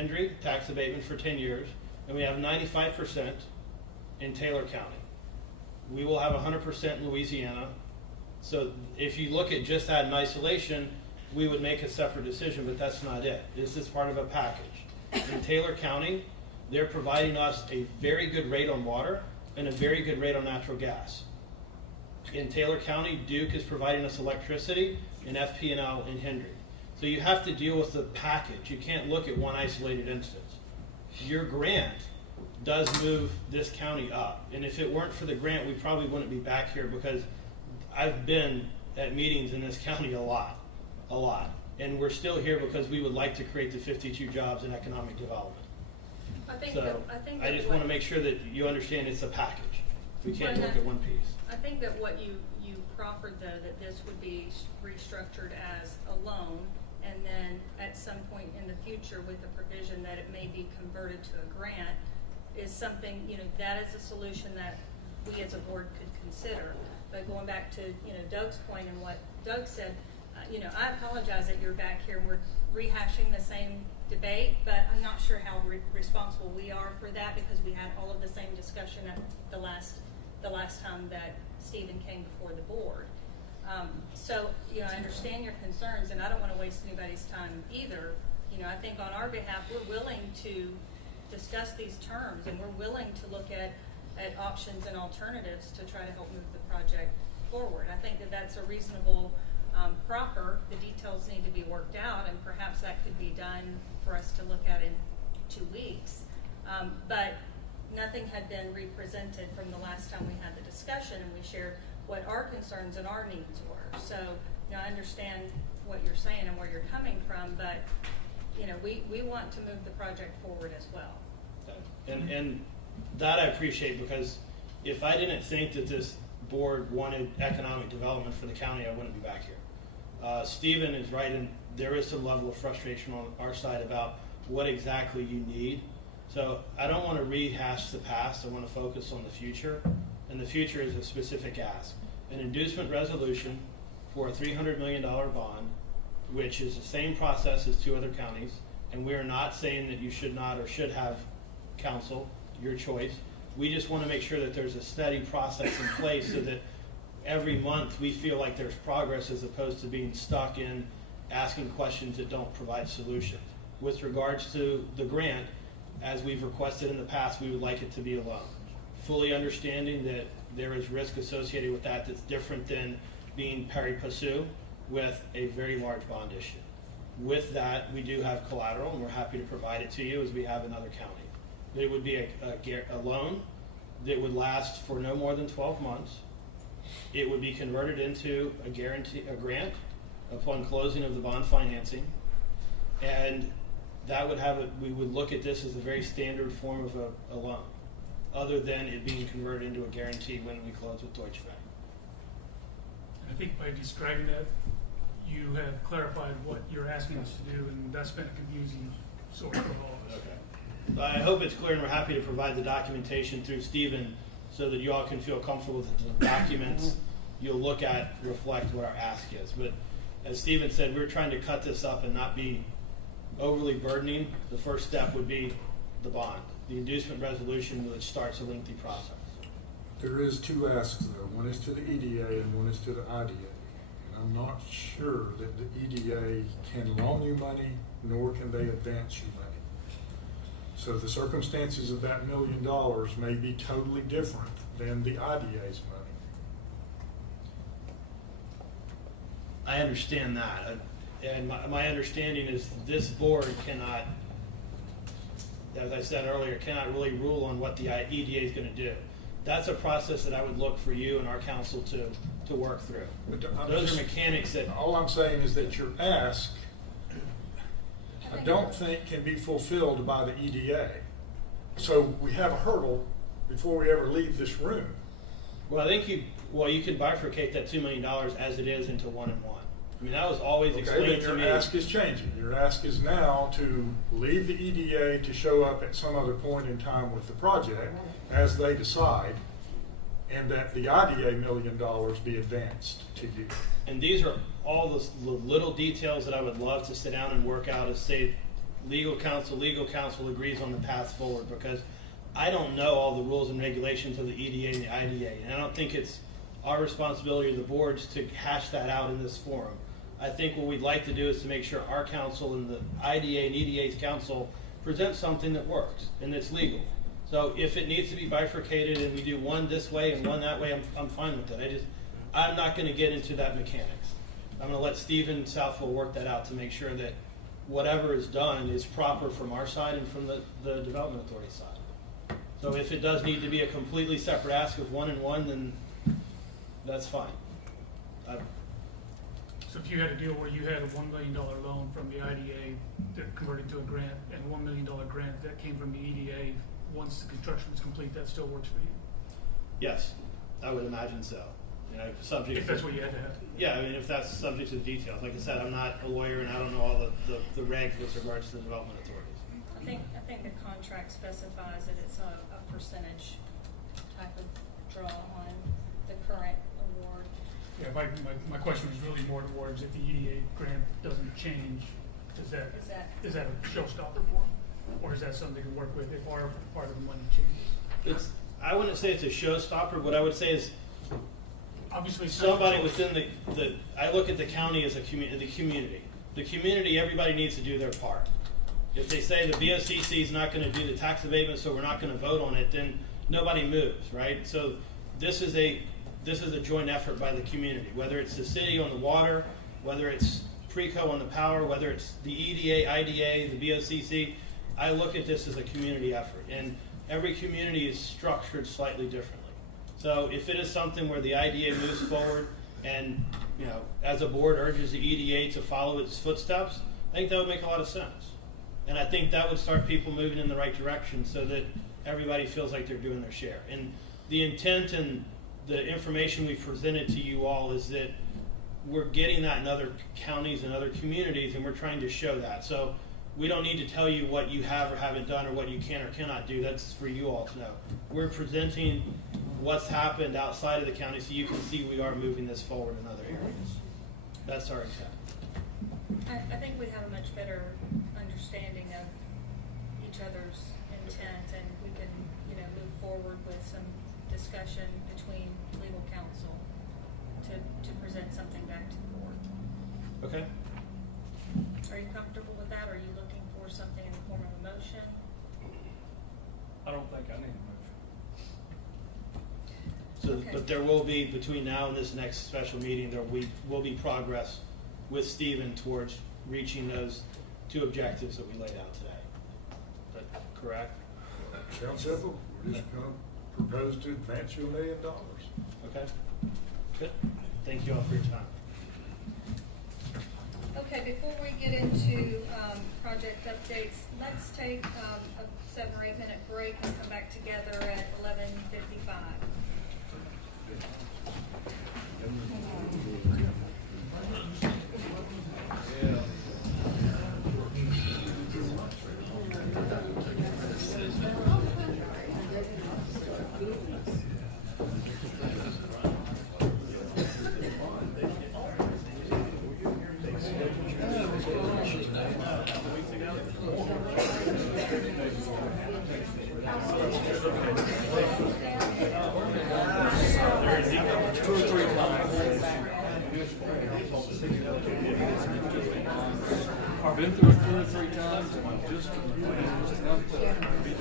Hendry, tax abatement for 10 years, and we have 95% in Taylor County. We will have 100% in Louisiana. So if you look at just that in isolation, we would make a separate decision, but that's not it. This is part of a package. In Taylor County, they're providing us a very good rate on water and a very good rate on natural gas. In Taylor County, Duke is providing us electricity, and FP&L in Hendry. So you have to deal with the package. You can't look at one isolated instance. Your grant does move this county up. And if it weren't for the grant, we probably wouldn't be back here, because I've been at meetings in this county a lot. And we're still here because we would like to create the 52 jobs in economic development. I just want to make sure that you understand it's a package. We can't look at one piece. I think that what you proffered, though, that this would be restructured as a loan, and then at some point in the future with the provision that it may be converted to a grant, is something, that is a solution that we as a board could consider. But going back to, Doug's point and what Doug said, I apologize that you're back here and we're rehashing the same debate, but I'm not sure how responsible we are for that, because we had all of the same discussion at the last time that Stephen came before the board. So, I understand your concerns, and I don't want to waste anybody's time either. I think on our behalf, we're willing to discuss these terms, and we're willing to look at options and alternatives to try to help move the project forward. I think that that's a reasonable proffer. The details need to be worked out, and perhaps that could be done for us to look at in 2 weeks. But nothing had been represented from the last time we had the discussion, and we shared what our concerns and our needs were. So, I understand what you're saying and where you're coming from, but, we want to move the project forward as well. And that I appreciate, because if I didn't think that this board wanted economic development for the county, I wouldn't be back here. Stephen is right, and there is some level of frustration on our side about what exactly you need. So I don't want to rehash the past. I want to focus on the future, and the future is a specific ask. An inducement resolution for a $300 million bond, which is the same process as 2 other counties, and we are not saying that you should not or should have counsel, your choice. We just want to make sure that there's a steady process in place so that every month we feel like there's progress, as opposed to being stuck in asking questions that don't provide solutions. With regards to the grant, as we've requested in the past, we would like it to be a loan. Fully understanding that there is risk associated with that that's different than being pari passu with a very large bond issue. With that, we do have collateral, and we're happy to provide it to you as we have in other counties. It would be a loan that would last for no more than 12 months. It would be converted into a grant upon closing of the bond financing, and that would we would look at this as a very standard form of a loan, other than it being converted into a guarantee when we close with Deutsche Bank. I think by describing that, you have clarified what you're asking us to do, and that's been a confusing sort for all of us. Okay. I hope it's clear, and we're happy to provide the documentation through Stephen so that you all can feel comfortable that the documents you'll look at reflect what our ask is. But as Stephen said, we're trying to cut this up and not be overly burdening. The first step would be the bond, the inducement resolution, which starts a lengthy process. There is 2 asks, though. One is to the EDA and one is to the IDA. And I'm not sure that the EDA can loan you money, nor can they advance you money. So the circumstances of that $1 million may be totally different than the IDA's money. I understand that. And my understanding is this board cannot, as I said earlier, cannot really rule on what the EDA is going to do. That's a process that I would look for you and our council to work through. But those are mechanics that... All I'm saying is that your ask, I don't think can be fulfilled by the EDA. So we have a hurdle before we ever leave this room. Well, I think you can bifurcate that $2 million as it is into 1 and 1. I mean, that was always explained to me. Your ask is changing. Your ask is now to leave the EDA to show up at some other point in time with the project as they decide, and that the IDA $1 million be advanced to you. And these are all the little details that I would love to sit down and work out, as say legal counsel agrees on the path forward, because I don't know all the rules and regulations of the EDA and the IDA, and I don't think it's our responsibility of the boards to hash that out in this forum. I think what we'd like to do is to make sure our council and the IDA and EDA's council present something that works and that's legal. So if it needs to be bifurcated and we do one this way and one that way, I'm fine with it. I'm not going to get into that mechanics. I'm going to let Stephen Southwell work that out to make sure that whatever is done is proper from our side and from the Development Authority side. So if it does need to be a completely separate ask of 1 and 1, then that's fine. So if you had a deal where you had a $1 million loan from the IDA that converted to a grant, and a $1 million grant that came from the EDA, once the construction was complete, that still works for you? Yes, I would imagine so. You know, subject If that's what you had to have? Yeah, I mean, if that's subject to the details. Like I said, I'm not a lawyer and I don't know all the regs with regards to the development authorities. I think the contract specifies that it's a percentage type of draw on the current award. Yeah, my question was really more towards if the EDA grant doesn't change, is that a showstopper for them? Or is that something to work with if our part of the money changes? I wouldn't say it's a showstopper. What I would say is Obviously, somebody within I look at the county as the community. The community, everybody needs to do their part. If they say the BOCC is not going to do the tax abatement, so we're not going to vote on it, then nobody moves, right? So this is a joint effort by the community, whether it's the city on the water, whether it's Preco on the power, whether it's the EDA, IDA, the BOCC. I look at this as a community effort, and every community is structured slightly differently. So if it is something where the IDA moves forward and, you know, as a board urges the EDA to follow its footsteps, I think that would make a lot of sense. And I think that would start people moving in the right direction so that everybody feels like they're doing their share. And the intent and the information we've presented to you all is that we're getting that in other counties and other communities, and we're trying to show that. So we don't need to tell you what you have or haven't done or what you can or cannot do. That's for you all to know. We're presenting what's happened outside of the county so you can see we are moving this forward in other areas. That's our intent. I think we have a much better understanding of each other's intent, and we can, move forward with some discussion between legal counsel to present something back to the board. Okay. Are you comfortable with that? Or are you looking for something in the form of a motion? I don't think I need a motion. So, Okay. but there will be, between now and this next special meeting, there will be progress with Stephen towards reaching those 2 objectives that we laid out today. Is that correct? Sounds simple. We're just gonna propose to advance you $1 million. Okay. Good. Thank you all for your time. Okay, before we get into project updates, let's take a 7 or 8 minute break and come back together at 11:55. I've been through it 2 or 3 times, and I'm just enough to be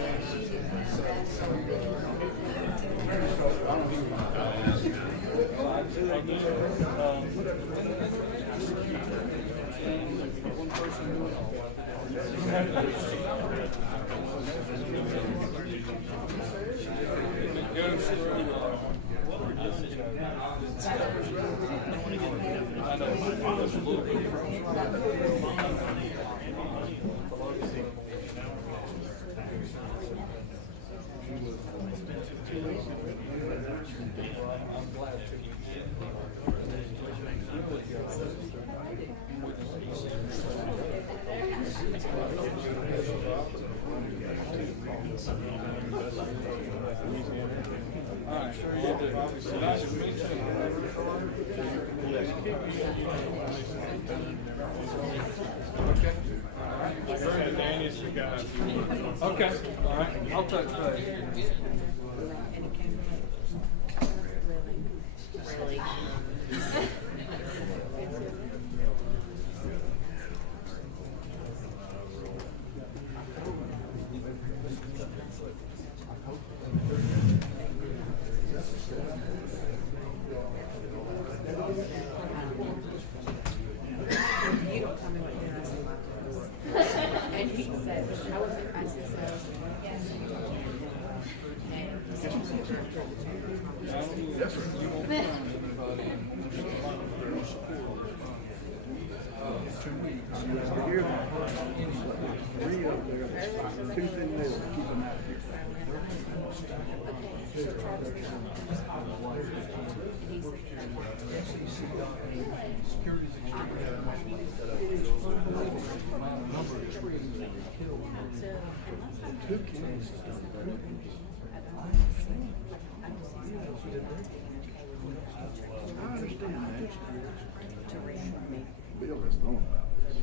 one person doing all it goes through. I know it's a little bit I'm glad to. All right, sure you do. Nice to meet you. Okay. Okay, all right, I'll touch base. Really? You don't tell me what you're asking about this. And he said, I said, so. Yes, sir. You won't find anybody in support. 2 weeks. Here, three up there, two in there, keep them out here. Security's number of trees that were killed. Two cases. I understand that. Bill has known about this.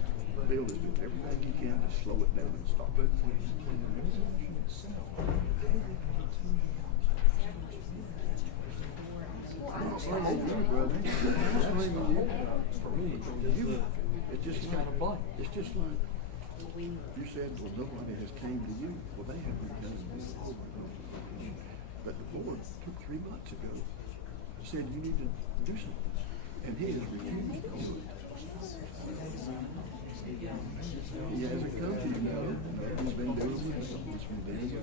Bill is doing everything he can to slow it down and stop it. I'm not blaming you, brother. I'm not blaming you. For me, It's just kind of blank. It's just like you said, well, nobody has came to you. Well, they haven't done it. But the board 3 months ago said you need to do something, and he has refused to do it. He hasn't come to you now. He's been doing something. He's been doing it.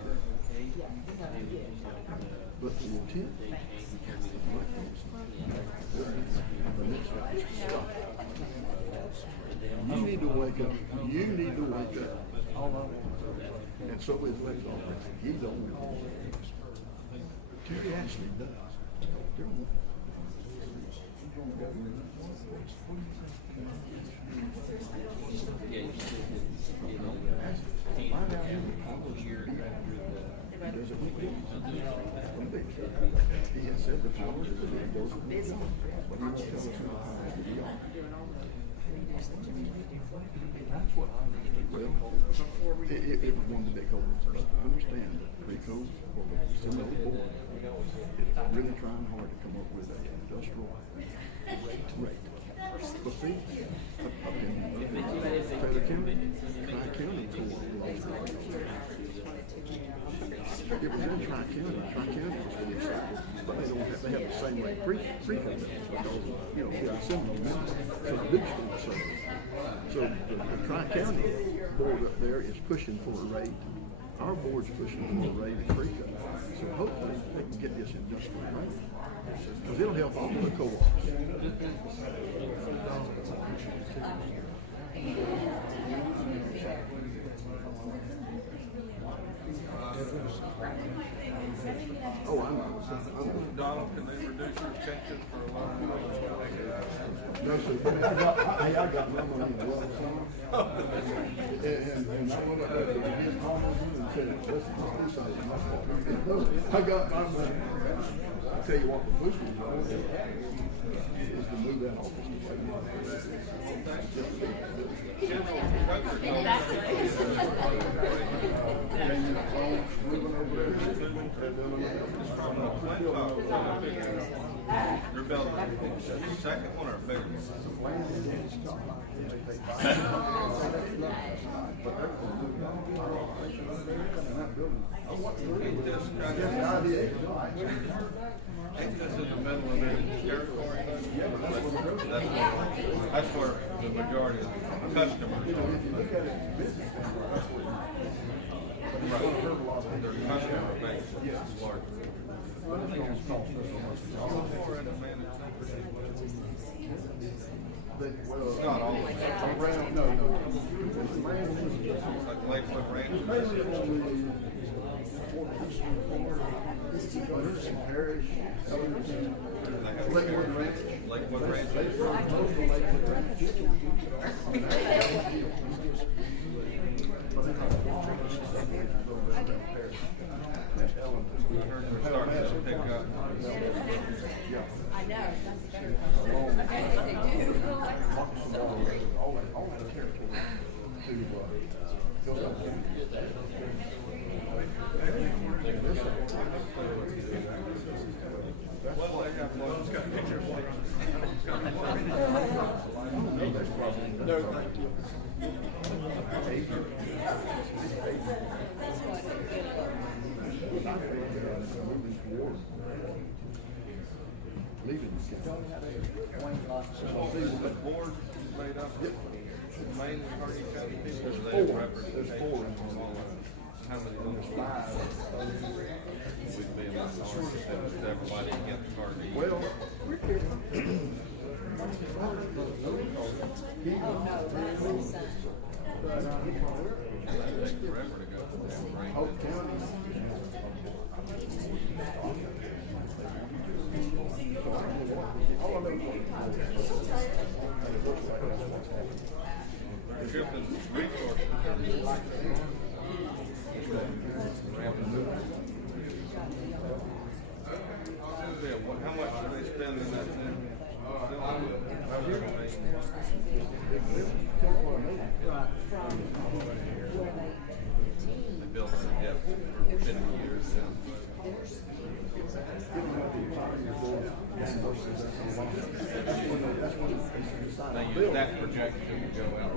But the intent, stop. You need to wake up. You need to wake up. And so is Lex Albright. He's the only one. Two Ashley does. They're on. He has said the powers of the Lord goes with him. But he won't tell us how to be on. that's what I understood. Well, it was one of the big holes. I understand Rico, still on the board, is really trying hard to come up with an industrial rate. But see, up in Taylor County, Tri-County Corps, it was in Tri-County. Tri-County was really excited, but they have the same rate pre-COVID because, you know, the Seminole members, so the big school service. So the Tri-County board up there is pushing for a rate. Our board's pushing for a rate at pre-COVID. So hopefully they can get this industrial rate. Because it'll help all the co-ops. Oh, I know. Donald, can they reduce your pension for a lot of No, sir. I got my money in the well, son. And I went up there to his home and said, let's do something. I got my money. I tell you what, the push was on is to move that office to You're building a second one or a bigger Ain't this in the middle of their territory? That's where the majority of the customers are. Right. Their customer base is large. It's not all of it. Like Lakewood Ranch. Parish, Lakewood Ranch. Lakewood Ranch. We're starting to pick up. I know, that's better. They do. All that territory to Leaving the county. So the board made up mainly Hardy County people, or they have There's representation four. from all of them? How many? There's 5. We'd be a minority if everybody can get the Hardy. Well, we're careful. That'd take forever to go from there. Hope County. Tripping resources. Yeah, how much do they spend in that thing? They built it for 50 years now. They use that projection to go out.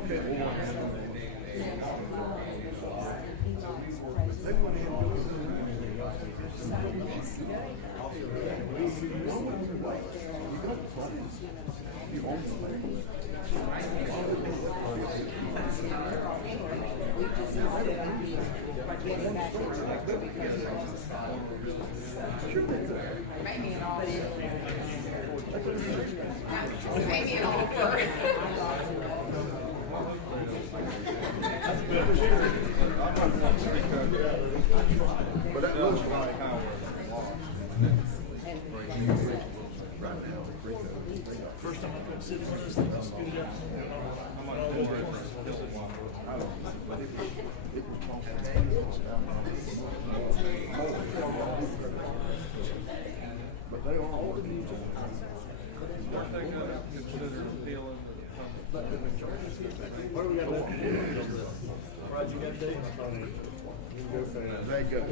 Maybe an offer. Maybe an offer. But that looks like First time I put city minutes, they got screwed up. but they are all the music. Weren't they gonna consider appealing the What do we got left? Rod, you got dates? They got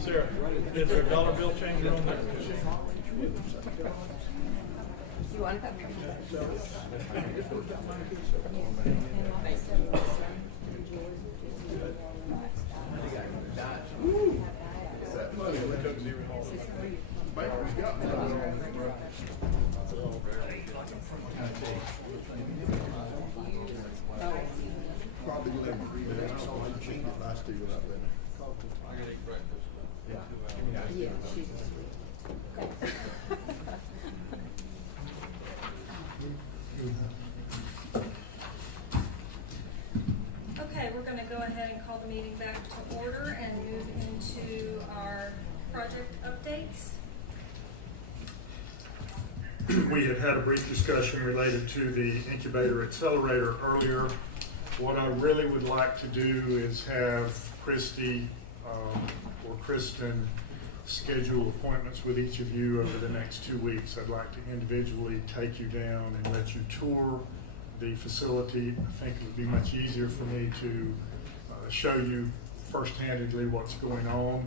Sarah, is there a dollar bill changer on that? You want to come here? Probably within 3 minutes, so I changed it last year without that. I can eat breakfast. Yeah, she's sweet. Okay, we're gonna go ahead and call the meeting back to order and move into our project updates. We had had a brief discussion related to the incubator accelerator earlier. What I really would like to do is have Christy or Kristen schedule appointments with each of you over the next 2 weeks. I'd like to individually take you down and let you tour the facility. I think it would be much easier for me to show you first-handedly what's going on.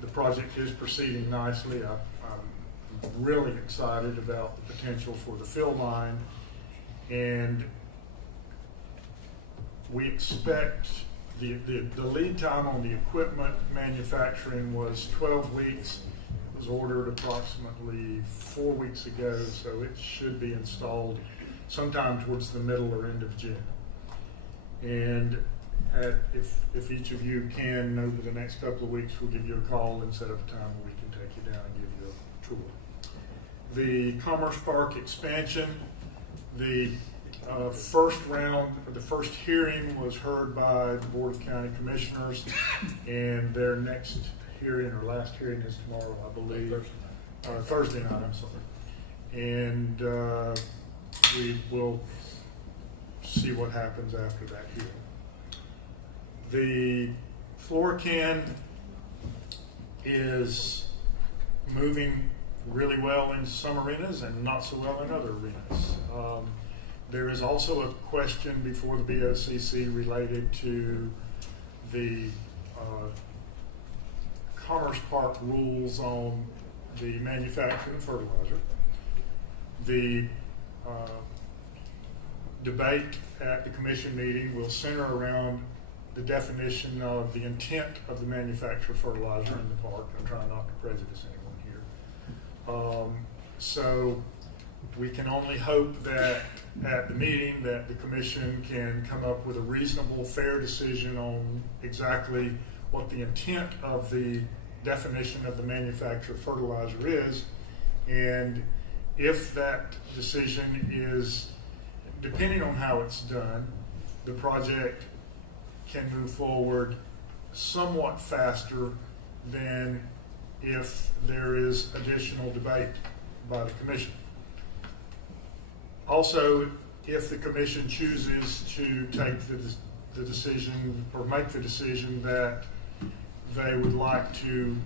The project is proceeding nicely. I'm really excited about the potential for the fill line, and we expect the lead time on the equipment manufacturing was 12 weeks. It was ordered approximately 4 weeks ago, so it should be installed sometime towards the middle or end of June. And if each of you can, over the next couple of weeks, we'll give you a call and set up a time where we can take you down and give you a tour. The Commerce Park expansion, the first round, the first hearing was heard by the Board of County Commissioners, and their next hearing, or last hearing, is tomorrow, I believe. Thursday night, I'm sorry. And we will see what happens after that hearing. The Florican is moving really well in some arenas and not so well in other arenas. There is also a question before the BOCC related to the Commerce Park rules on the manufacturing fertilizer. The debate at the commission meeting will center around the definition of the intent of the manufacturer fertilizer in the park. I'm trying not to prejudice anyone here. So we can only hope that at the meeting that the commission can come up with a reasonable, fair decision on exactly what the intent of the definition of the manufacturer fertilizer is. And if that decision is, depending on how it's done, the project can move forward somewhat faster than if there is additional debate by the commission. Also, if the commission chooses to take the decision or make the decision that they would like to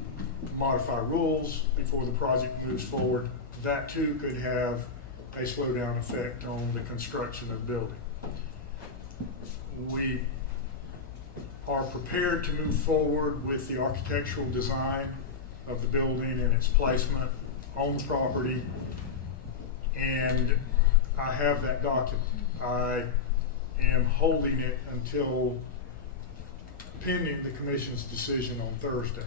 modify rules before the project moves forward, that too could have a slowdown effect on the construction of the building. We are prepared to move forward with the architectural design of the building and its placement on the property, and I have that document. I am holding it until pending the commission's decision on Thursday.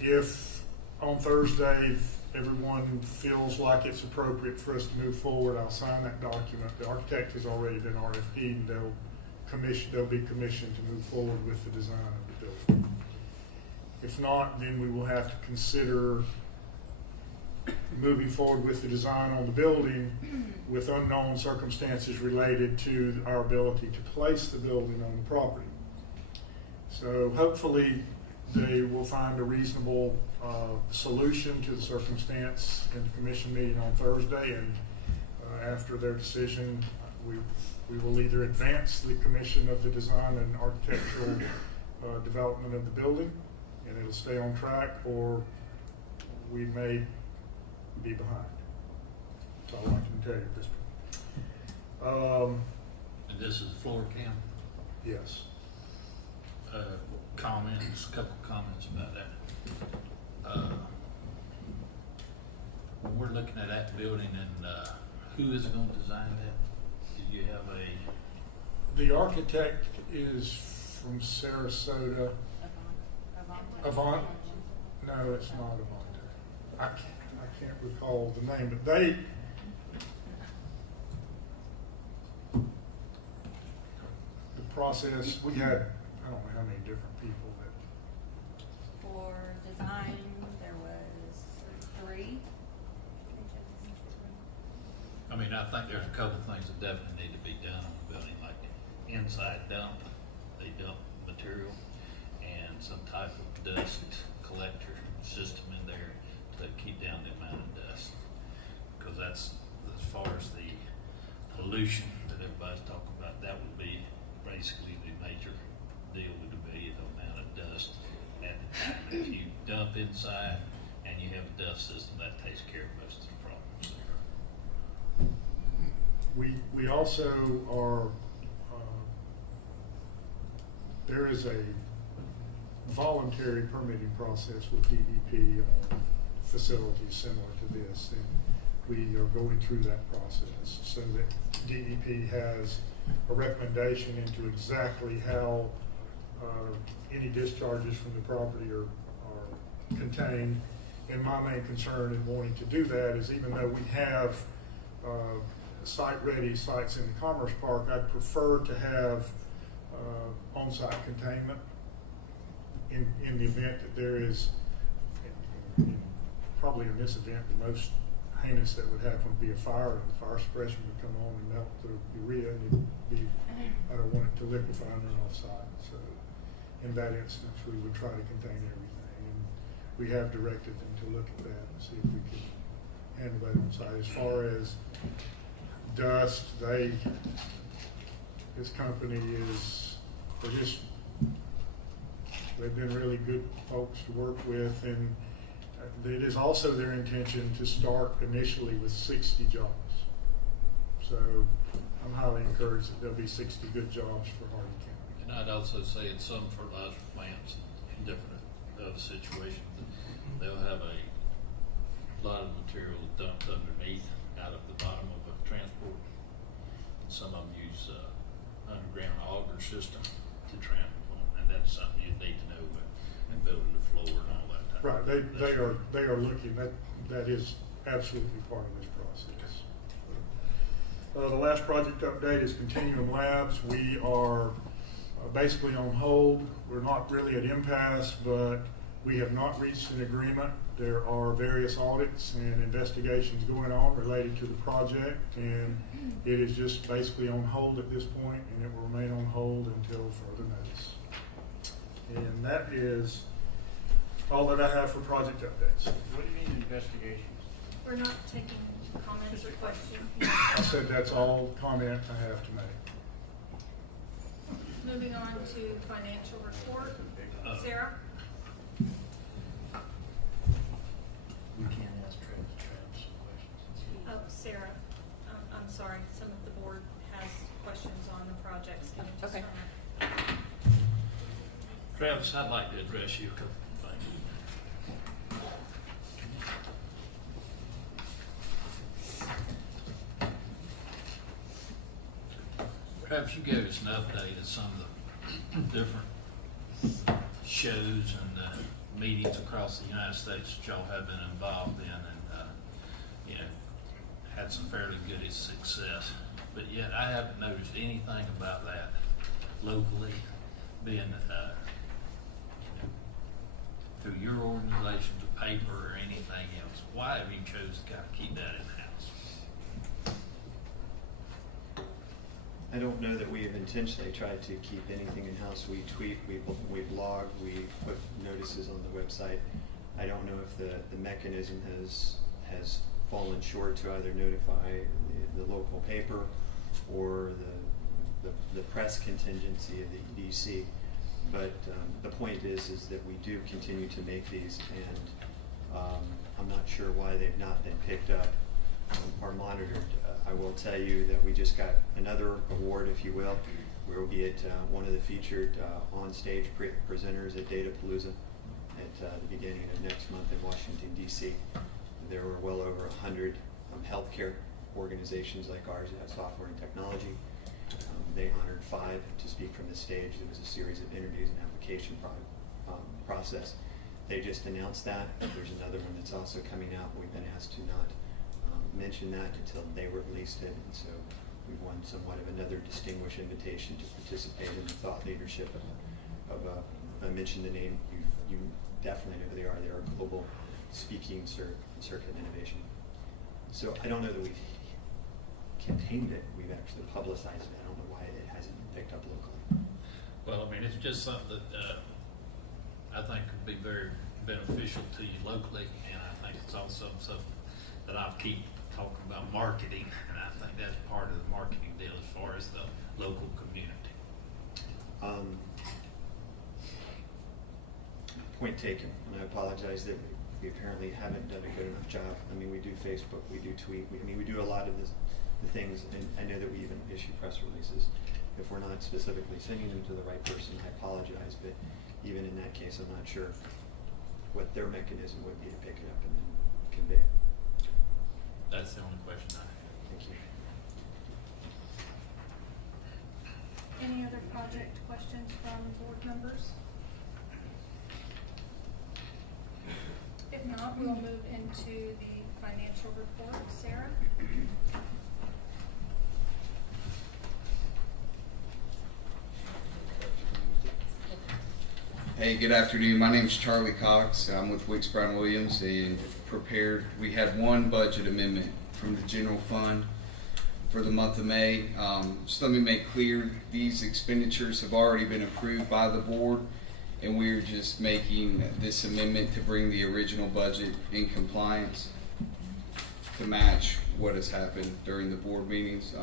If on Thursday everyone feels like it's appropriate for us to move forward, I'll sign that document. The architect has already been RFP'd, and they'll be commissioned to move forward with the design of the building. If not, then we will have to consider moving forward with the design on the building with unknown circumstances related to our ability to place the building on the property. So hopefully they will find a reasonable solution to the circumstance in the commission meeting on Thursday, and after their decision, we will either advance the commission of the design and architectural development of the building, and it'll stay on track, or we may be behind. That's all I can tell you at this point. And this is floor cam. Yes. Comments, couple comments about that. When we're looking at that building, and who is going to design that? Do you have The architect is from Sarasota. Avant? No, it's not Avant. I can't recall the name, but the process, we had, I don't know how many different people that. For design, there was 3. I mean, I think there's a couple things that definitely need to be done on the building, like inside dump, they dump material, and some type of dust collector system in there to keep down the amount of dust. Because that's, as far as the pollution that everybody's talking about, that would be basically the major deal would be the amount of dust at the time. If you dump inside and you have a dust system, that takes care of most of the problems there. We also are, there is a voluntary permitting process with DEP on facilities similar to this, and we are going through that process so that DEP has a recommendation into exactly how any discharges from the property are contained. And my main concern in wanting to do that is, even though we have site-ready sites in the Commerce Park, I'd prefer to have on-site containment in the event that there is, probably in this event, the most heinous that would happen would be a fire, and the fire suppression would come on and melt the urea, and it'd be, I don't want it to liquefy and run off-site. So in that instance, we would try to contain everything, and we have directed them to look at that and see if we can handle that on-site. As far as dust, this company they've been really good folks to work with, and It is also their intention to start initially with 60 jobs. So I'm highly encouraged that there'll be 60 good jobs for Hardin County. And I'd also say in some fertilizer plants, in different other situations, they'll have a lot of material dumped underneath out of the bottom of a transport. Some of them use underground auger system to transport, and that's something you need to know and building the floor and all that. Right, they are looking, that is absolutely part of this process. The last project update is Continuum Labs. We are basically on hold. We're not really at impasse, but we have not reached an agreement. There are various audits and investigations going on related to the project, and it is just basically on hold at this point, and it will remain on hold until further notice. And that is all that I have for project updates. What do you mean investigations? We're not taking comments or questions. I said that's all comment I have to make. Moving on to financial report. Sarah? We can't ask Travis some questions. Oh, Sarah, I'm sorry, some of the board has questions on the projects. Can you just Okay. comment? Travis, I'd like to address you a couple of things. Travis, you gave us an update of some of the different shows and meetings across the United States that y'all have been involved in, and had some fairly good success. But yet, I haven't noticed anything about that locally being through your organization, the paper, or anything else. Why have you chosen to kind of keep that in-house? I don't know that we have intentionally tried to keep anything in-house. We tweet, we blog, we put notices on the website. I don't know if the mechanism has fallen short to either notify the local paper or the press contingency of the EDC. But the point is that we do continue to make these, and I'm not sure why they've not been picked up or monitored. I will tell you that we just got another award, if you will. We will be at one of the featured on-stage presenters at Datapalooza at the beginning of next month in Washington, D.C. There were well over 100 healthcare organizations like ours that have software and technology. They honored 5 to speak from the stage. There was a series of interviews and application process. They just announced that. There's another one that's also coming out. We've been asked to not mention that until they released it, and so we've won somewhat of another distinguished invitation to participate in the thought leadership of if I mention the name, you definitely know who they are. They are a global speaking circuit innovation. So I don't know that we've contained it. We've actually publicized it. I don't know why it hasn't been picked up locally. Well, I mean, it's just something that I think could be very beneficial to you locally, and I think it's also something that I'll keep talking about marketing, and I think that's part of the marketing deal as far as the local community. Point taken, and I apologize that we apparently haven't done a good enough job. I mean, we do Facebook, we do tweet, we do a lot of the things, and I know that we even issue press releases. If we're not specifically sending them to the right person, I apologize, but even in that case, I'm not sure what their mechanism would be to pick it up and then convey it. That's the only question I have. Thank you. Any other project questions from board members? If not, we'll move into the financial report. Sarah? Hey, good afternoon. My name is Charlie Cox. I'm with Wicks Brown Williams, and we had one budget amendment from the general fund for the month of May. Just let me make clear, these expenditures have already been approved by the board, and we're just making this amendment to bring the original budget in compliance to match what has happened during the board meetings.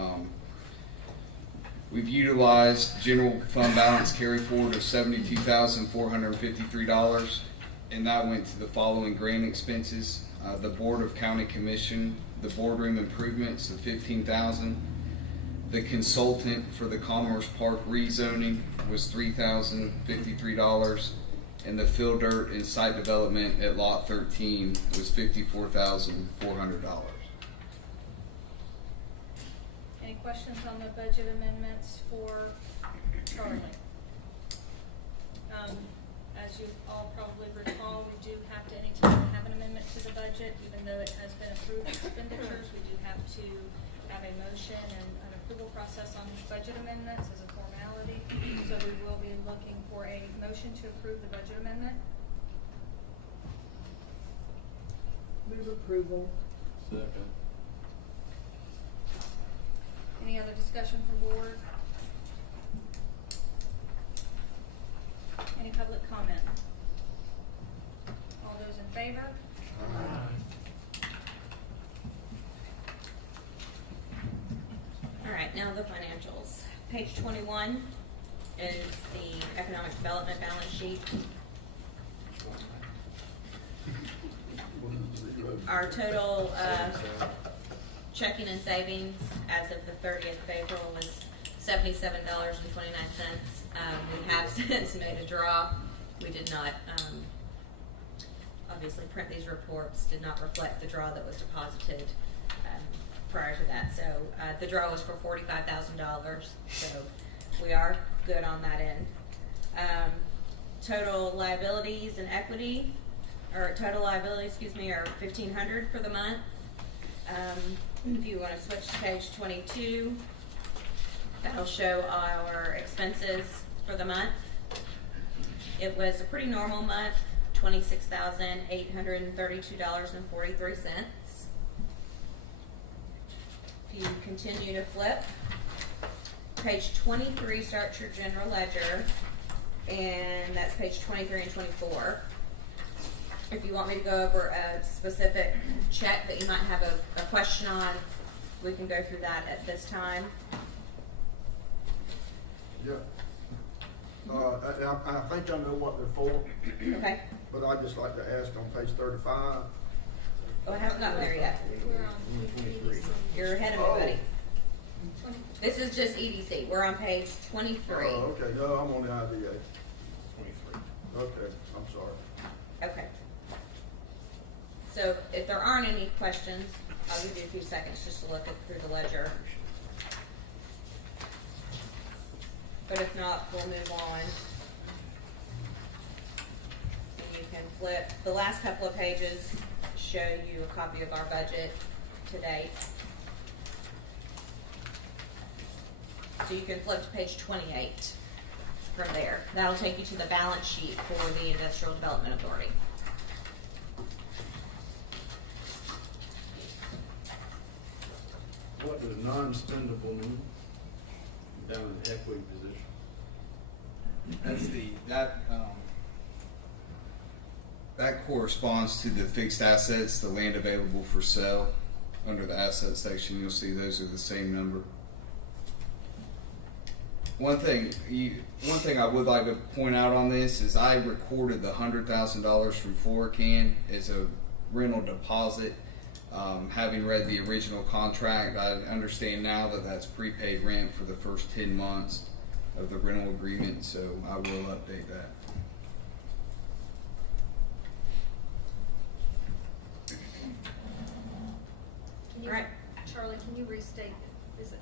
We've utilized general fund balance carry forward of $72,453. and that went to the following grant expenses. The Board of County Commission, the boardroom improvements of $15,000. The consultant for the Commerce Park rezoning was $3,053, and the fill dirt and site development at Lot 13 was $54,400. Any questions on the budget amendments for Charlie? As you all probably recall, we do have to, anytime we have an amendment to the budget, even though it has been approved expenditures, we do have to have a motion and an approval process on budget amendments as a formality. So we will be looking for a motion to approve the budget amendment. Move approval. Second. Any other discussion from board? Any public comment? All those in favor? All right, now the financials. Page 21 is the economic development balance sheet. Our total checking and savings as of the 30th of April was $77.29. We have since made a draw. We did not obviously print these reports, did not reflect the draw that was deposited prior to that. So the draw was for $45,000. So we are good on that end. Total liabilities and equity, or total liabilities, excuse me, are $1,500 for the month. If you want to switch to page 22, that'll show our expenses for the month. It was a pretty normal month, $26,832.43. If you continue to flip, page 23 starts your general ledger, and that's page 23 and 24. If you want me to go over a specific check that you might have a question on, we can go through that at this time. Yeah. I think I know what they're for, Okay. but I'd just like to ask on page 35. Oh, I haven't gotten there yet. We're on 23. You're ahead of me, buddy. This is just EDC. We're on page 23. Oh, okay, no, I'm on the IDA. 23. Okay, I'm sorry. Okay. So if there aren't any questions, I'll give you a few seconds just to look through the ledger. But if not, we'll move on. And you can flip. The last couple of pages show you a copy of our budget to date. So you can flip to page 28 from there. That'll take you to the balance sheet for the Industrial Development Authority. What does non-spendable mean down in the equity position? That's that corresponds to the fixed assets, the land available for sale. Under the asset section, you'll see those are the same number. One thing I would like to point out on this is I recorded the $100,000 from Florican as a rental deposit. Having read the original contract, I understand now that that's prepaid rent for the first 10 months of the rental agreement, so I will update that. All right. Charlie, can you restate,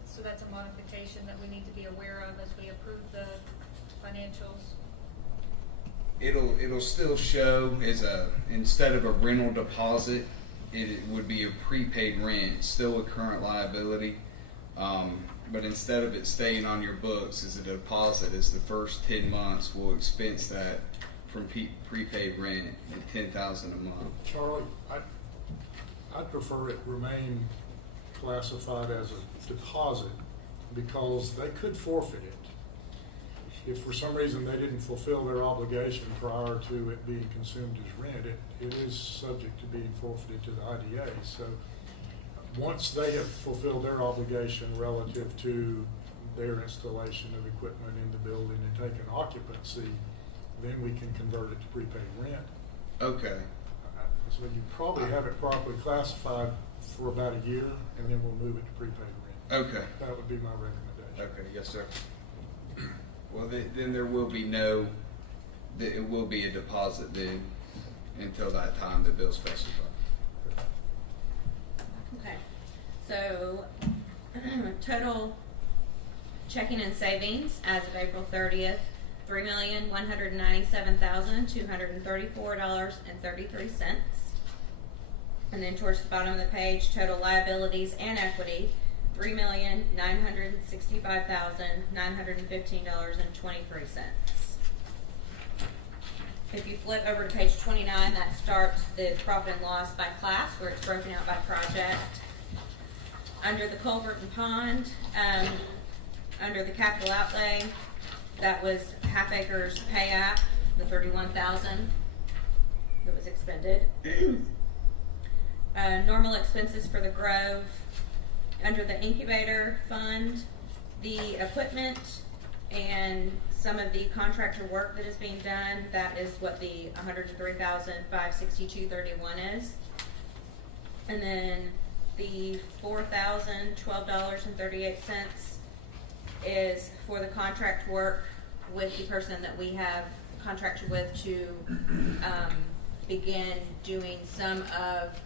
so that's a modification that we need to be aware of as we approve the financials? It'll still show as instead of a rental deposit, it would be a prepaid rent, still a current liability. But instead of it staying on your books as a deposit, as the first 10 months, we'll expense that from prepaid rent at $10,000 a month. Charlie, I'd prefer it remain classified as a deposit because they could forfeit it. If for some reason they didn't fulfill their obligation prior to it being consumed as rent, it is subject to being forfeited to the IDA. So once they have fulfilled their obligation relative to their installation of equipment in the building and taken occupancy, then we can convert it to prepaid rent. Okay. So you probably have it properly classified for about a year, and then we'll move it to prepaid rent. Okay. That would be my recommendation. Okay, yes, sir. Well, then there will be it will be a deposit then until that time the bill specified. Okay, so total checking and savings as of April 30th, $3,197,234.33. And then towards the bottom of the page, total liabilities and equity, $3,965,915.23. If you flip over to page 29, that starts the profit and loss by class, where it's broken out by project. Under the culvert and pond, under the capital outlay, that was Half Acres pay app, the $31,000 that was expended. Normal expenses for the Grove. Under the incubator fund, the equipment and some of the contractor work that is being done, that is what the $103,562.31 is. And then the $4,012.38 is for the contract work with the person that we have contracted with to begin doing some of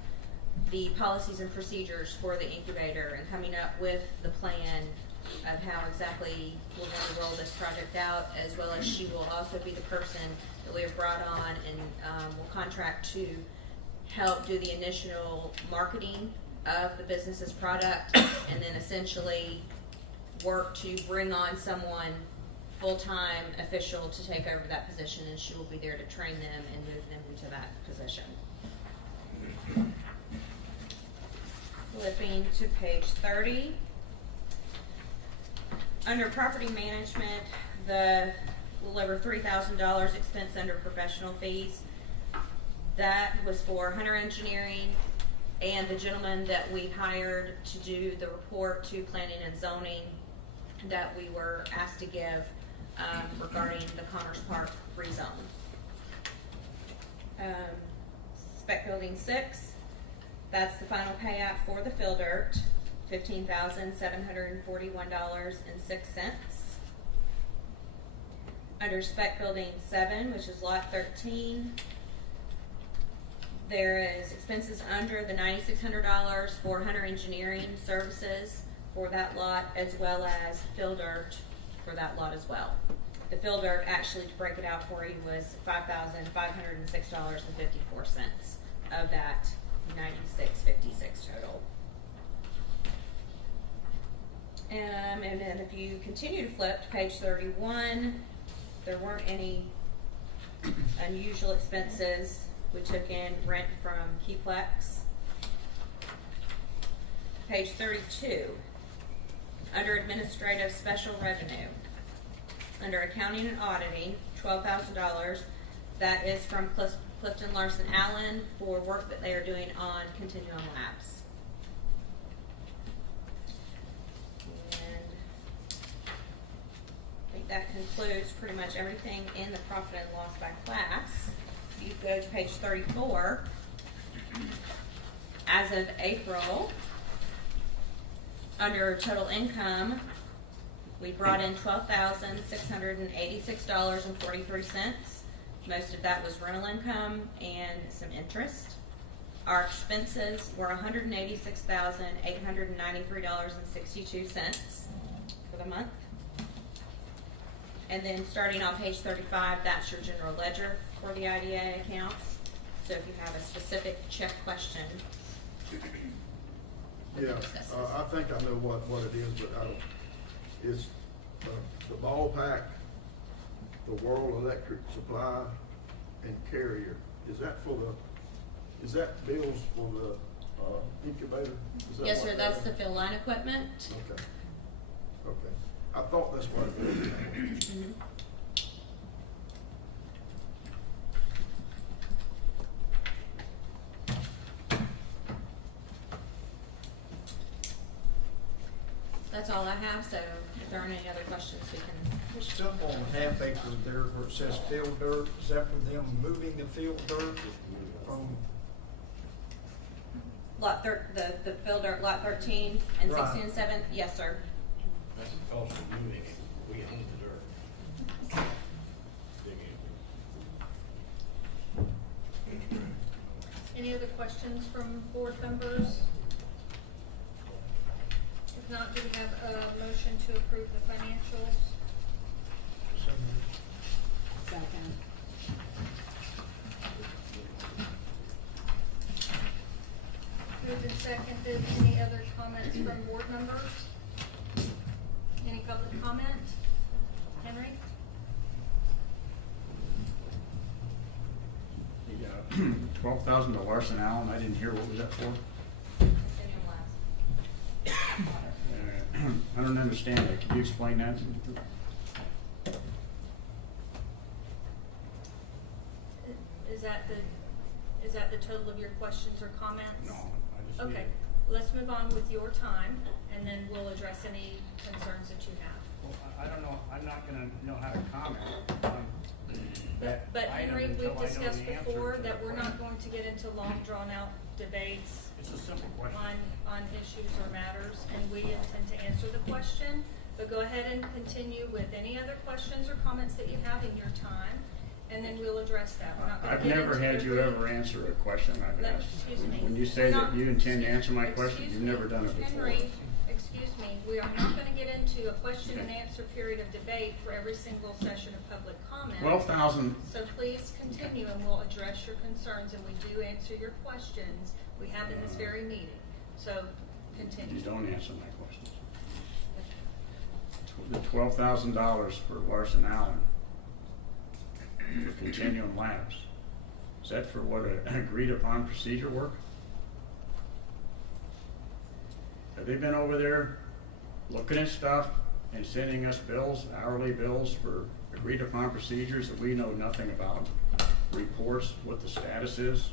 the policies and procedures for the incubator and coming up with the plan of how exactly we're going to roll this project out, as well as she will also be the person that we have brought on and will contract to help do the initial marketing of the business's product, and then essentially work to bring on someone full-time official to take over that position, and she will be there to train them and move them into that position. Flipping to page 30. Under property management, the little over $3,000 expense under professional fees. That was for Hunter Engineering and the gentleman that we hired to do the report to planning and zoning that we were asked to give regarding the Commerce Park rezone. Spec Building 6, that's the final payout for the fill dirt, $15,741.06. Under Spec Building 7, which is Lot 13, there is expenses under the $9,600 for Hunter Engineering services for that lot, as well as fill dirt for that lot as well. The fill dirt, actually, to break it out for you, was $5,506.54 of that $96.56 total. And then if you continue to flip to page 31, there weren't any unusual expenses. We took in rent from Keyplex. Page 32, under administrative special revenue, under accounting and auditing, $12,000. That is from Clifton Larson Allen for work that they are doing on Continuum Labs. And I think that concludes pretty much everything in the profit and loss by class. If you go to page 34, as of April, under total income, we brought in $12,686.43. Most of that was rental income and some interest. Our expenses were $186,893.62 for the month. And then starting on page 35, that's your general ledger for the IDA accounts. So if you have a specific check question, we can discuss this. I think I know what it is, but I don't. It's the Ballpack, the World Electric Supply, and Carrier. Is that bills for the incubator? Is that Yes, what sir, that that's is? the fill line equipment. Okay. Okay. I thought that's what it was. Mhm. That's all I have, so if there aren't any other questions, we can. Stuff on Half Acre there where it says field dirt, is that for them moving the field dirt? phone? The field dirt, lot 13 and Right. 16 and 7, yes, sir. That's the cost of moving it. We get into the dirt. Digging. Any other questions from board members? If not, do we have a motion to approve the financials? So moved. Second. Moved and seconded. Any other comments from board members? Any public comment? Henry? $12,000 to Larson Allen, I didn't hear, what was that for? I don't understand that, can you explain that? Is that the total of your questions or comments? No, I just need. Okay, let's move on with your time, and then we'll address any concerns that you have. Well, I don't know, I'm not gonna know how to comment on But that item Henry, until I we've know discussed the answer before to the that we're not question. going to get into long drawn-out debates It's a simple question. on issues or matters, and we intend to answer the question. But go ahead and continue with any other questions or comments that you have in your time, and then we'll address that. We're not gonna I've get never into had you every- ever answer a question I've Let- asked. excuse me. When you say We're that not- you intend to answer my question, excuse you've me, never done it before. Henry, excuse me, we are not gonna get into a question and answer period of debate for every single session of public comment. 12,000, So please continue and we'll address your concerns, and we do answer your questions. We have in this very meeting, so continue. you don't answer my questions. The $12,000 for Larson Allen for Continuum Labs, is that for what, an agreed upon procedure work? Have they been over there looking at stuff and sending us bills, hourly bills for agreed upon procedures that we know nothing about? Reports, what the status is?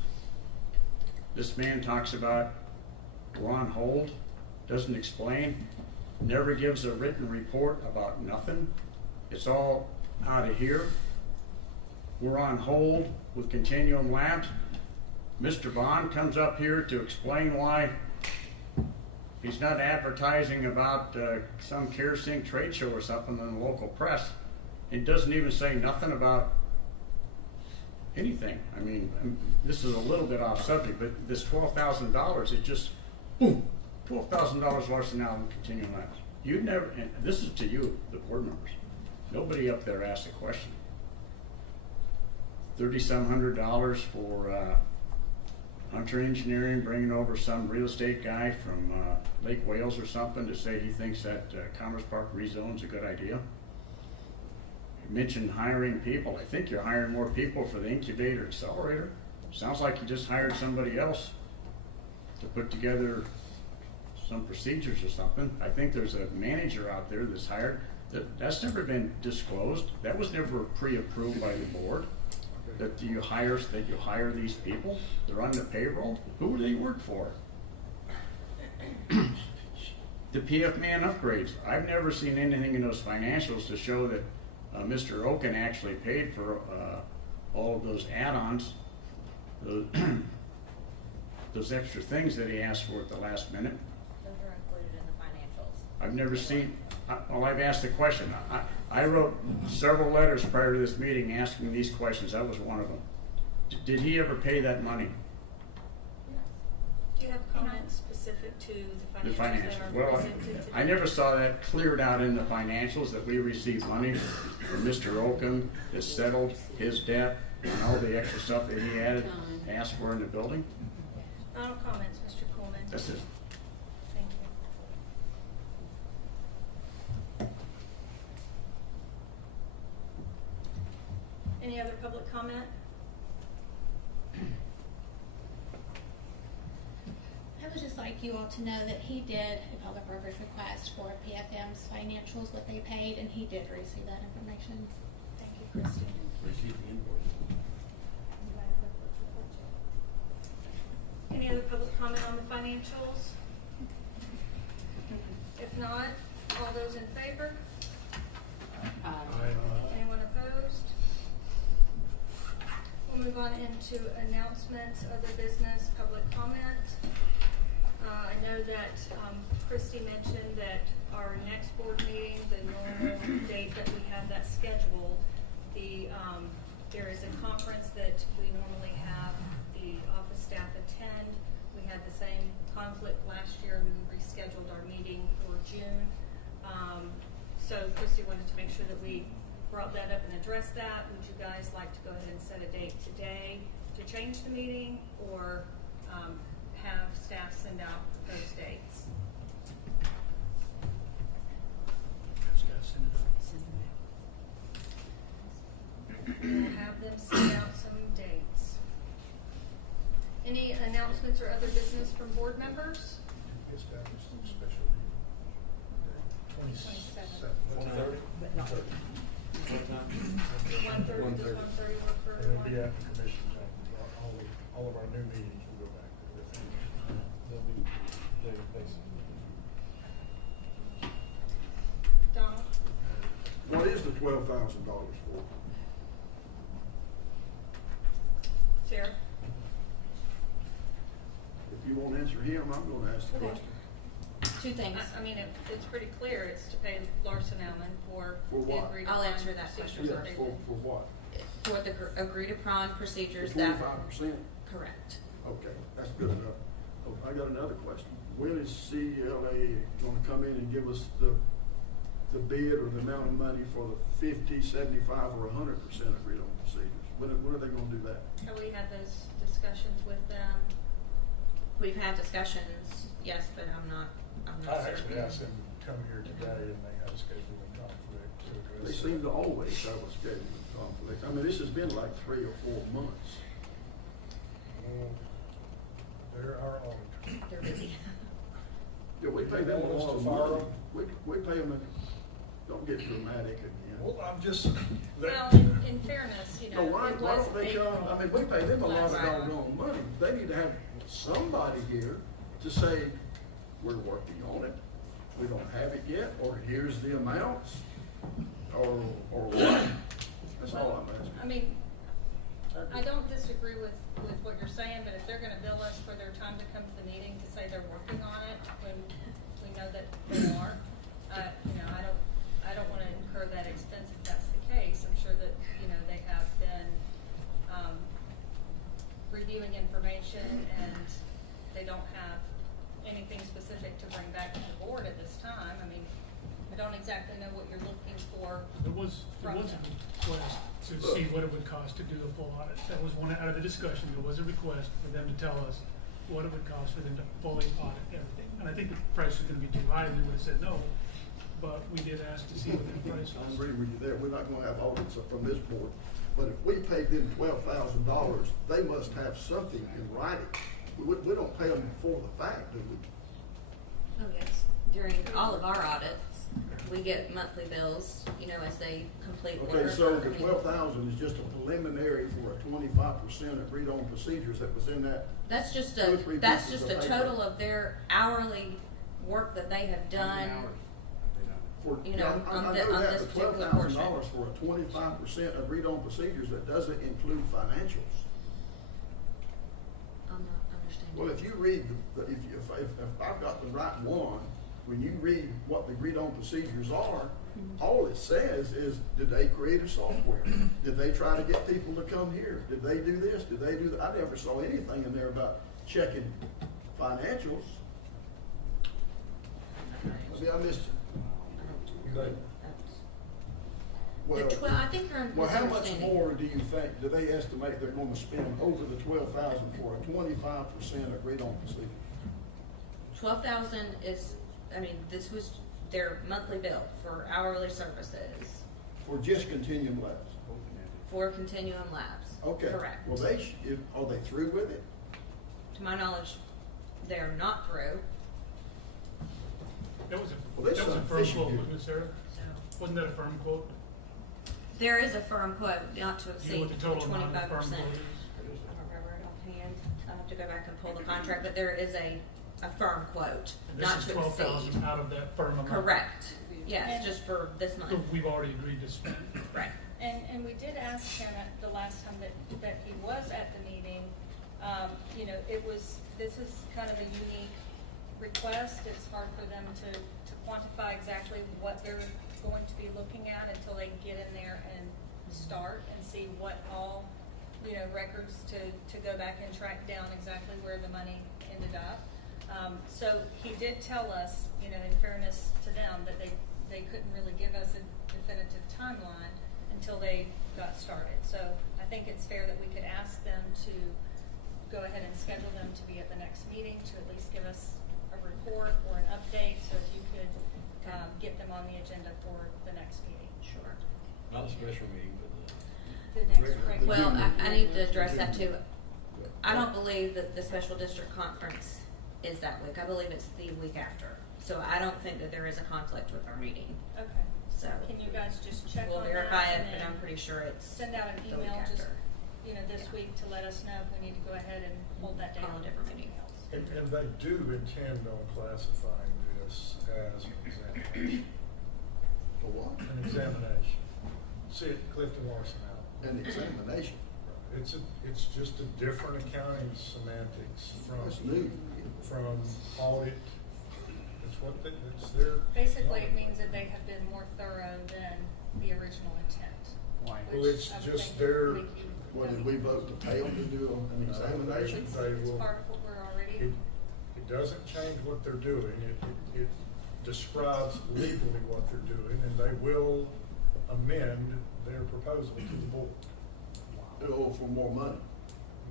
This man talks about we're on hold, doesn't explain, never gives a written report about nothing. It's all out of here. We're on hold with Continuum Labs. Mr. Bond comes up here to explain why he's not advertising about some CareSync trade show or something in the local press. It doesn't even say nothing about anything. I mean, this is a little bit off subject, but this $12,000, it just, boom, $12,000 Larson Allen Continuum Labs. You'd never, and this is to you, the board members. Nobody up there asked a question. $3,700 for Hunter Engineering, bringing over some real estate guy from Lake Wales or something to say he thinks that Commerce Park rezone's a good idea. You mentioned hiring people. I think you're hiring more people for the incubator accelerator. Sounds like you just hired somebody else to put together some procedures or something. I think there's a manager out there that's hired. That's never been disclosed. That was never pre-approved by the board. That you hire these people. They're on the payroll. Who do they work for? The PF Man upgrades. I've never seen anything in those financials to show that Mr. Oken actually paid for all of those add-ons, those extra things that he asked for at the last minute. Those are included in the financials. I've never seen, well, I've asked the question. I wrote several letters prior to this meeting asking these questions. That was one of them. Did he ever pay that money? Do you have comments specific to The the financials that financials. are Well, presented today? I never saw that cleared out in the financials that we received money from Mr. Oakham that settled his debt and all the extra stuff that he asked for in the building. Final comments, Mr. Coleman? That's it. Thank you. Any other public comment? I would just like you all to know that he did a public records request for PFM's financials, what they paid, and he did receive that information. Thank you, Christy. Receive the invoice. Any other public comment on the financials? If not, all those in favor? Anyone opposed? We'll move move on into announcements, other business, public comment. I know that Christy mentioned that our next board meeting, the normal date that we have that scheduled, there is a conference that we normally have the office staff attend. We had the same conflict last year and we rescheduled our meeting for June. So Christy wanted to make sure that we brought that up and addressed that. Would you guys like to go ahead and set a date today to change the meeting, or have staff send out those dates? We'll have them send out some dates. Any announcements or other business from board members? Establish some special meeting. 27th. 1:30? But not. 1:30, does 1:30 work for It'll everyone? be at the commission, all of our new meetings will go back to everything. They'll be daily basis. Donald? What is the $12,000 for? Sarah? If you won't answer him, I'm gonna ask the Okay. question. Two things. I mean, it's pretty clear. It's to pay Larson Allen for For the what? agreed I'll upon answer that question procedures that Yes, they for did. what? For the agreed upon The procedures that. 25%? Correct. Okay, that's good enough. Oh, I got another question. When is CLA gonna come in and give us the bid or the amount of money for the 50, 75, or 100% agreed on procedures? When are they gonna do that? Have we had those discussions with them? We've had discussions, yes, but I'm not I actually certain. asked them to come here today and they had a scheduling conflict to address. They seem to always have a scheduling conflict. I mean, this has been like 3 or 4 months. Well, they're our auditor. They're busy. Yeah, we pay them a Want us lot to of fire money. them? We pay them, don't get dramatic again. Well, I'm just. Well, in fairness, you No, know, why it was don't they come, April. I mean, we pay them a lot of last month. doggone money. They need to have somebody here to say, we're working on it, we don't have it yet, or here's the amounts, or what? That's all I'm asking. I mean, I don't disagree with what you're saying, but if they're gonna bill us for their time to come to the meeting to say they're working on it, when we know that they are, you know, I don't wanna incur that expense if that's the case. I'm sure that, you know, they have been, reviewing information and they don't have anything specific to bring back to the board at this time. I mean, I don't exactly know what you're looking for. There was a request to see what it would cost to do a full audit. That was one out of the discussion. There was a request for them to tell us what it would cost for them to fully audit everything. And I think the price was gonna be too high and we would have said no, but we did ask to see what the price I was. agree with you there, we're not gonna have audits from this board, but if we paid them $12,000, they must have something in writing. We don't pay them for the fact, do we? Oh, yes. During all of our audits, we get monthly bills, you know, as they complete work. Okay, so I the mean, 12,000 is just a preliminary for a 25% agreed on procedures that was in that. That's just two or three that's pieces just of a paper. total of their hourly work that they have done. For, You know, I on know the- on that, this but particular $12,000 for a 25% agreed on procedures, that doesn't include financials. I'm not understanding. Well, if you read, if I've got the right one, when you read what the agreed on procedures are, all it says is, did they create a software? Did they try to get people to come here? Did they do this? Did they do that? I never saw anything in there about checking financials. Maybe I missed it. That's- Well, The 12, I think you're well, how much misunderstanding. more do you think, do they estimate they're gonna spend over the 12,000 for a 25% agreed on procedure? 12,000 is, I mean, this was their monthly bill for hourly services For just continuum labs? for Continuum Labs. Okay. Correct. Well, are they through with it? To my knowledge, they're not through. That was Well, there's a some firm fishy quote, here. wasn't it, Sarah? Wasn't that a firm quote? There is a firm quote, not to You know exceed what the total amount of the 25%. firm I quote don't is? remember it offhand. I'll have to go back and pull the contract, but there is a firm quote, And this not is to 12,000 exceed. out of that firm amount. Correct. Yes, just for this month. So we've already agreed to spend. Right. And we did ask him at the last time that he was at the meeting, you know, this is kind of a unique request. It's hard for them to quantify exactly what they're going to be looking at until they get in there and start and see what all, you know, records to go back and track down exactly where the money ended up. So he did tell us, you know, in fairness to them, that they couldn't really give us a definitive timeline until they got started. So I think it's fair that we could ask them to go ahead and schedule them to be at the next meeting to at least give us a report or an update. So if you could get them on the agenda for the next meeting. Sure. Not a special meeting, but The next regular. Well, I need to address that too. I don't believe that the special district conference is that week. I believe it's the week after. So I don't think that there is a conflict with our meeting. Okay. So Can you guys just check we'll on verify that? it, and but then I'm pretty sure it's send out an the week email just, after. you know, this Yeah. week to let us know if we need to go ahead and hold that down. Call a different meeting. And they do intend on classifying this as an examination. For what? An examination. See it, Clifton Larson out. An examination. It's just a different accounting semantics That's new. from audit. It's their. Basically, it means that they have been more thorough than the original intent. Why? Well, which it's I would just think their- would make you- Well, did we vote to pay them to do an examination? They It's will. part of what we're already. It doesn't change what they're doing. It describes legally what they're doing, and they will amend their proposal to the board. Oh, for more money.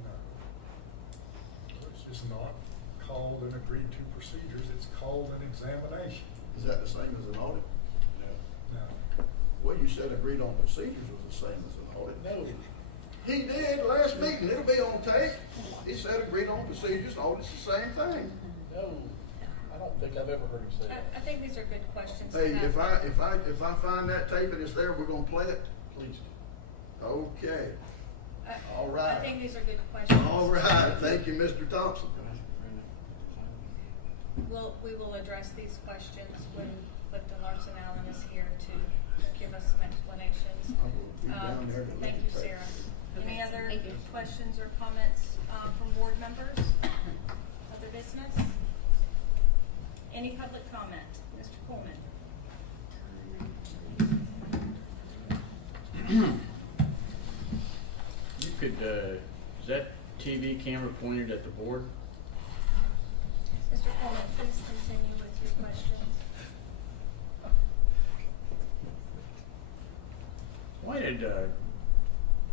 No. It's just not called an agreed to procedures. It's called an examination. Is that the same as an audit? No. Well, you said agreed on procedures was the same as an audit. no. He did last meeting. It'll be on tape. He said agreed on procedures. Audit's the same thing. No, I don't think I've ever heard him say that. I think these are good questions. to Hey, have. if I find that tape and it's there, we're gonna play it. Please. Okay. I- all right. I think these are good questions. All right. Thank you, Mr. Thompson. We will address these questions when Clifton Larson Allen is here to give us some explanations. I will be down there to look Thank at you, that. Sarah. Any Okay, other thank you. questions or comments from board members? Other business? Any public comment? Mr. Coleman? You could, is that TV camera pointed at the board? Mr. Coleman, please continue with your questions. Why did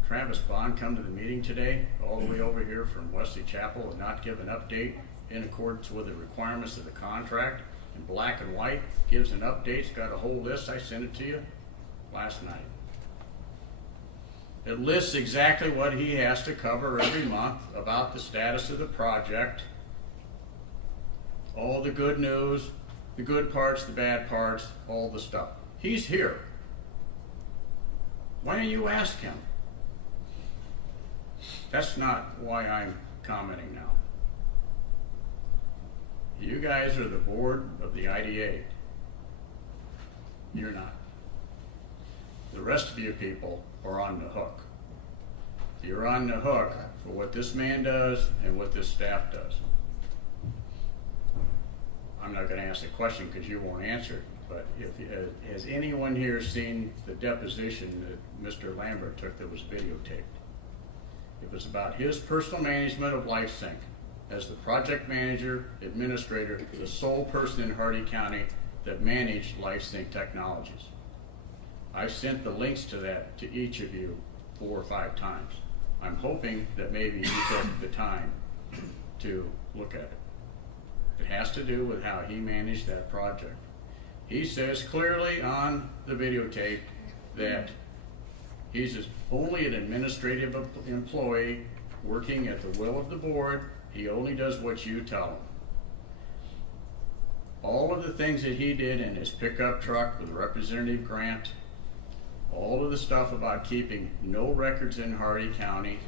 Travis Bond come to the meeting today, all the way over here from Wesley Chapel, and not give an update in accordance with the requirements of the contract? In black and white, gives an update, it's got a whole list, I sent it to you last night. It lists exactly what he has to cover every month about the status of the project, all the good news, the good parts, the bad parts, all the stuff. He's here. Why don't you ask him? That's not why I'm commenting now. You guys are the board of the IDA. You're not. The rest of you people are on the hook. You're on the hook for what this man does and what this staff does. I'm not going to ask the question because you won't answer it, but has anyone here seen the deposition that Mr. Lambert took that was videotaped? It was about his personal management of LifeSync as the project manager, administrator, the sole person in Hardee County that managed LifeSync Technologies. I've sent the links to that to each of you 4 or 5 times. I'm hoping that maybe you took the time to look at it. It has to do with how he managed that project. He says clearly on the videotape that he's only an administrative employee working at the will of the board. He only does what you tell him. All of the things that he did in his pickup truck with Representative Grant, all of the stuff about keeping no records in Hardee County,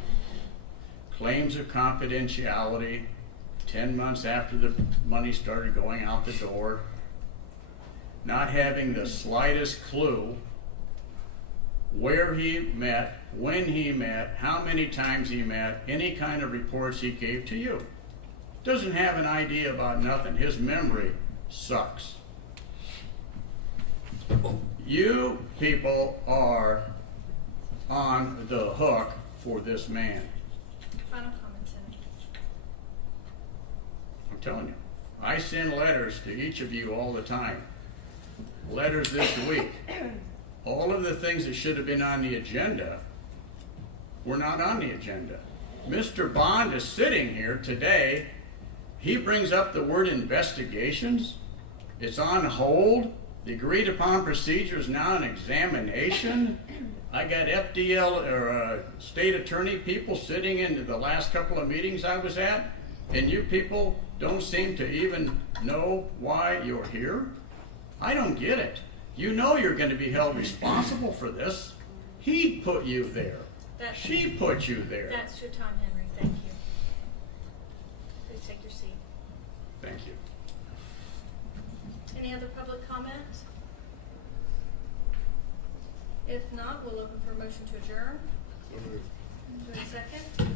claims of confidentiality 10 months after the money started going out the door, not having the slightest clue where he met, when he met, how many times he met, any kind of reports he gave to you. Doesn't have an idea about nothing. His memory sucks. You people are on the hook for this man. Final comments, Henry. I'm telling you. I send letters to each of you all the time. Letters this week. All of the things that should have been on the agenda were not on the agenda. Mr. Bond is sitting here today. He brings up the word investigations. It's on hold. The agreed upon procedure is now an examination. I got FDL or state attorney people sitting in the last couple of meetings I was at, and you people don't seem to even know why you're here. I don't get it. You know you're going to be held responsible for this. He put you there. She put you there. That's your time, Henry. Thank you. Please take your seat. Thank you. Any other public comment? If not, we'll open for a motion to adjourn. Do we have a second?